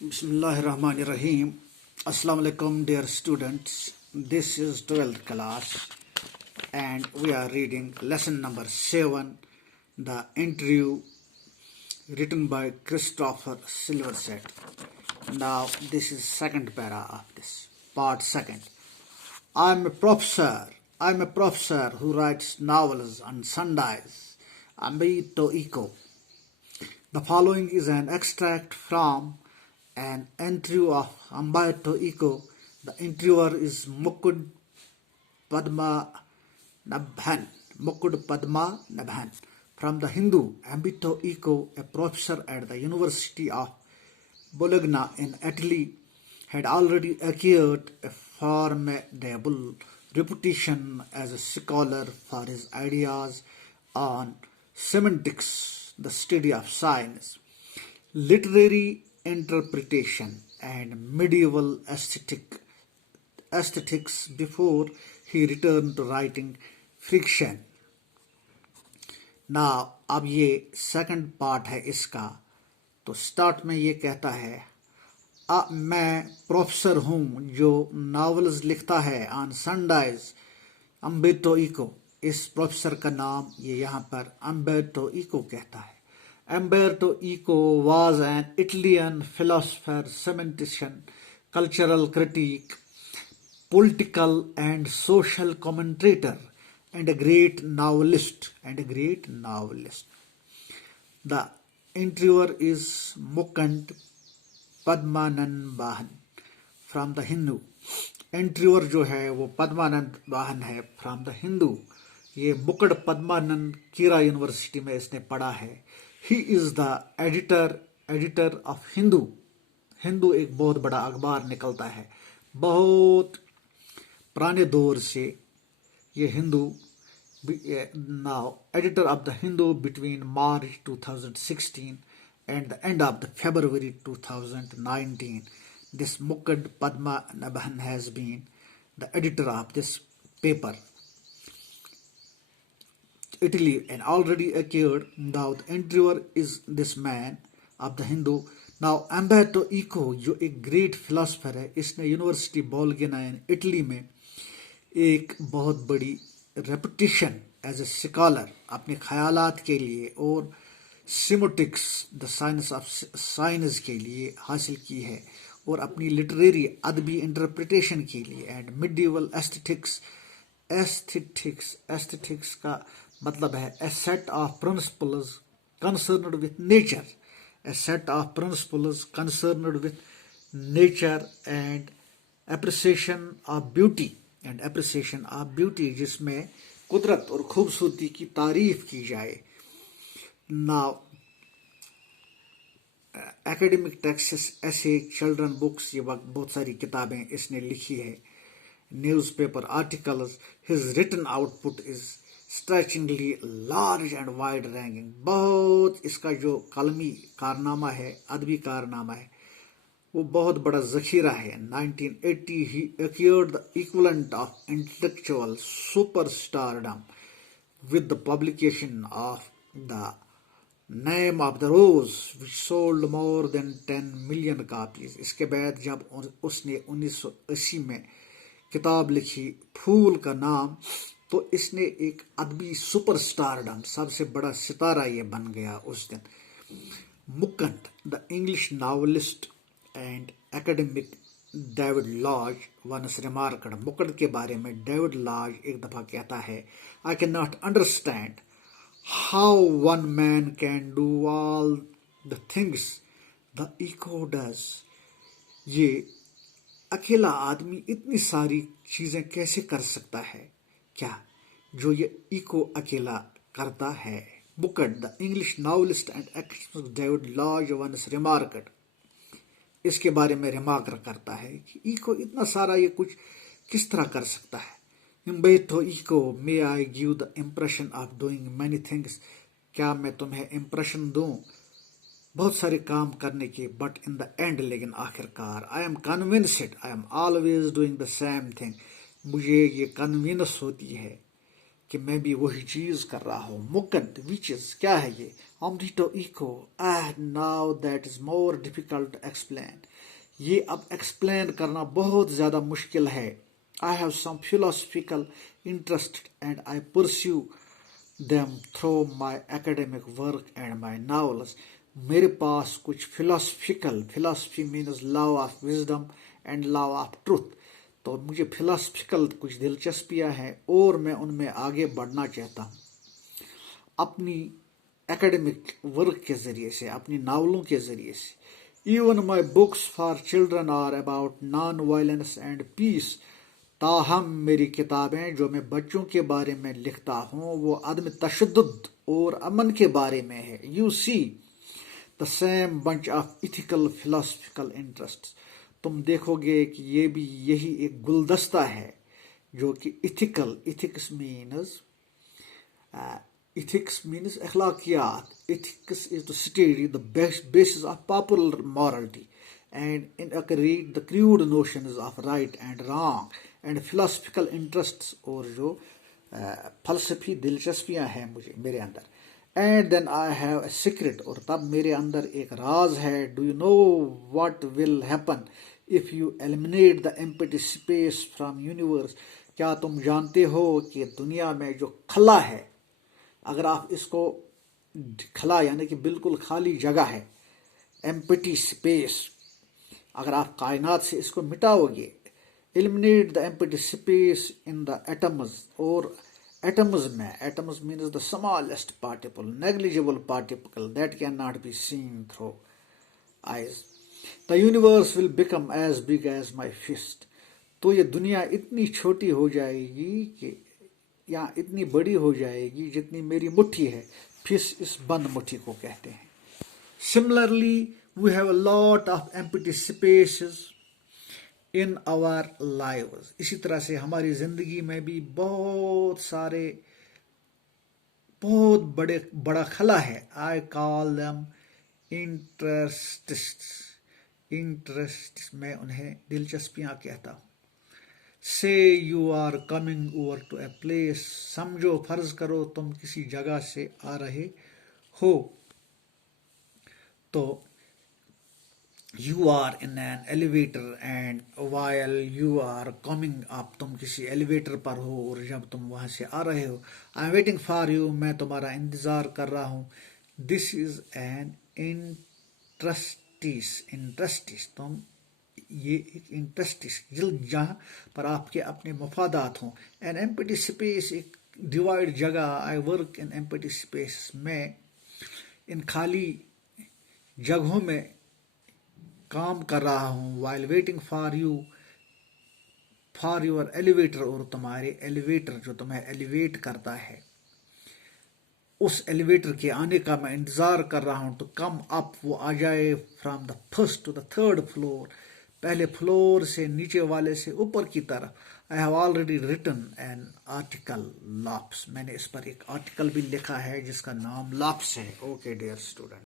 Bismillahirrahmanirrahim. Assalamu alaikum, dear students. This is 12th class, and we are reading lesson number 7, The Interview, written by Christopher Silverset. Now, this is second para of this, part second. I'm a professor who writes novels on Sundays. Ambito Eco. The following is an extract from an interview of Umberto Eco. The interviewer is Mukund Padmanabhan from the Hindu. Umberto Eco, a professor at the University of Bologna in Italy, had already acquired a formidable reputation as a scholar for his ideas on semantics, the study of science, literary interpretation, and medieval aesthetics before he returned to writing fiction. Now, अब ये second part है इसका. तो start में ये कहता है, मैं प्रोफेसर हूँ जो नॉवेल्स लिखता है ऑन संडाइज. अम्बेर्टो इको, इस प्रोफेसर का नाम ये यहाँ पर अम्बेर्टो इको कहता है. Umberto Eco was an Italian philosopher, semantician, cultural critic, political and social commentator, and a great novelist. The interviewer is Mukund Padmanabhan from the Hindu. Interviewer जो है वो पद्मानंद वाहन है फ्रॉम द हिंदू. ये मुकुंड पद्मानंद कीरा यूनिवर्सिटी में इसने पढ़ा है. He is the editor of Hindu. Hindu एक बहुत बड़ा अखबार निकलता है. बहुत पुराने दौर से ये Hindu. Now editor of the Hindu between March 2016 and the end of the February 2019. This Mukund Padmanabhan has been the editor of this paper. Italy and already occurred. Now the interviewer is this man of the Hindu. Now Umberto Eco जो एक great philosopher है, इसने university बोल्गेना Italy में एक बहुत बड़ी reputation as a scholar अपने ख्यालात के लिए और सिमोटिक्स द साइंस ऑफ साइंस के लिए हासिल की है और अपनी लिटरेरी अदबी इंटरप्रिटेशन के लिए. एंड मिडिवल एस्थेटिक्स का मतलब है a set of principles concerned with nature, and appreciation of beauty, जिसमें कुदरत और खूबसूरती की तारीफ की जाए. Now, academic texts, essay, children books, ये बहुत सारी किताबें इसने लिखी है. Newspaper articles. His written output is stretchingly large and wide ranking. बहुत इसका जो कलमी कारनामा है, अदबी कारनामा है, वो बहुत बड़ा जखीरा है. 1980 he acquired the equivalent of intellectual superstardom with the publication of The Name of the Rose, which sold more than 10 million copies. इसके बाद जब उसने 1980 में किताब लिखी फूल का नाम, तो इसने एक अदबी सुपरस्टारडम, सबसे बड़ा सितारा ये बन गया उस दिन. Mukund the English novelist and academic David Lodge once remarked. Mukund के बारे में डेविड लॉज एक दफा कहता है, I can not understand how one man can do all the things the Eco does. ये अकेला आदमी इतनी सारी चीजें कैसे कर सकता है क्या जो ये इको अकेला करता है. Mukund the English novelist and actress David Lodge once remarked. इसके बारे में रिमार्क करता है कि इको इतना सारा ये कुछ किस तरह कर सकता है. Umberto Eco, may I give the impression of doing many things. क्या मैं तुम्हें इम्प्रेशन दूं बहुत सारे काम करने के, बट इन द एंड, लेकिन आखिरकार, I am convinced I am always doing the same thing. मुझे ये कन्विंस होती है कि मैं भी वही चीज कर रहा हूँ. मुकद, which is, क्या है ये? Omnito echo. Now that is more difficult to explain. ये अब explain करना बहुत ज़्यादा मुश्किल है. I have some philosophical interest and I pursue them through my academic work and my novels. मेरे पास कुछ philosophy means love of wisdom and love of truth. तो मुझे फिलोसफिकल कुछ दिलचस्पियां हैं और मैं उनमें आगे बढ़ना चाहता हूँ अपनी एकेडमिक वर्क के ज़रिए से, अपनी नावलों के ज़रिए से. Even my books for children are about non violence and peace. ताहम मेरी किताबें जो मैं बच्चों के बारे में लिखता हूँ वो अदम तशद्दुद और अमन के बारे में है. You see the same bunch of ethical philosophical interest. तुम देखोगे कि ये भी यही एक गुलदस्ता है जो कि इथिक्स मीन्स अखलाकियात. Ethics is to study the basis of popular morality and inaugurate the crude notions of right and wrong and philosophical interests. और जो फलसफी दिलचस्पियां हैं मेरे अंदर. And then I have a secret. और तब मेरे अंदर एक राज है. Do you know what will happen if you eliminate the empty space from universe? क्या तुम जानते हो कि दुनिया में जो खला है, अगर आप इसको खला यानी कि बिल्कुल खाली जगह है, empty space, अगर आप कायनात से इसको मिटाओगे, eliminate the empty space in the atoms. और atoms means the smallest particle, negligible particle that cannot be seen through eyes. The universe will become as big as my fist. तो ये दुनिया इतनी छोटी हो जाएगी कि या इतनी बड़ी हो जाएगी जितनी मेरी मुट्ठी है. फिस्ट इस बंद मुट्ठी को कहते हैं. Similarly, we have a lot of empty spaces in our lives. इसी तरह से हमारी जिंदगी में भी बहुत बड़ा खला है. I call them interests. मैं उन्हें दिलचस्पियां कहता हूँ. Say you are coming over to a place. समझो, फर्ज करो तुम किसी जगह से आ रहे हो. तो you are in an elevator and while you are coming up, तुम किसी एलिवेटर पर हो और जब तुम वहां से आ रहे हो, I am waiting for you, मैं तुम्हारा इंतजार कर रहा हूँ. This is an interstice. तुम ये एक इंटरस्टिस जहाँ पर आपके अपने मफादात हों. An empty space एक डिवाइड जगह. I work in empty space. मैं इन खाली जगहों में काम कर रहा हूँ. while waiting for you, for your elevator, और तुम्हारे एलिवेटर जो तुम्हें एलिवेट करता है, उस एलिवेटर के आने का मैं इंतजार कर रहा हूँ. तो कम अप, वो आ जाए. From the first to the third floor, पहले फ्लोर से नीचे वाले से ऊपर की तरफ. I have already written an article लॉप्स. मैंने इस पर एक आर्टिकल भी लिखा है जिसका नाम लॉप्स है. Okay dear student.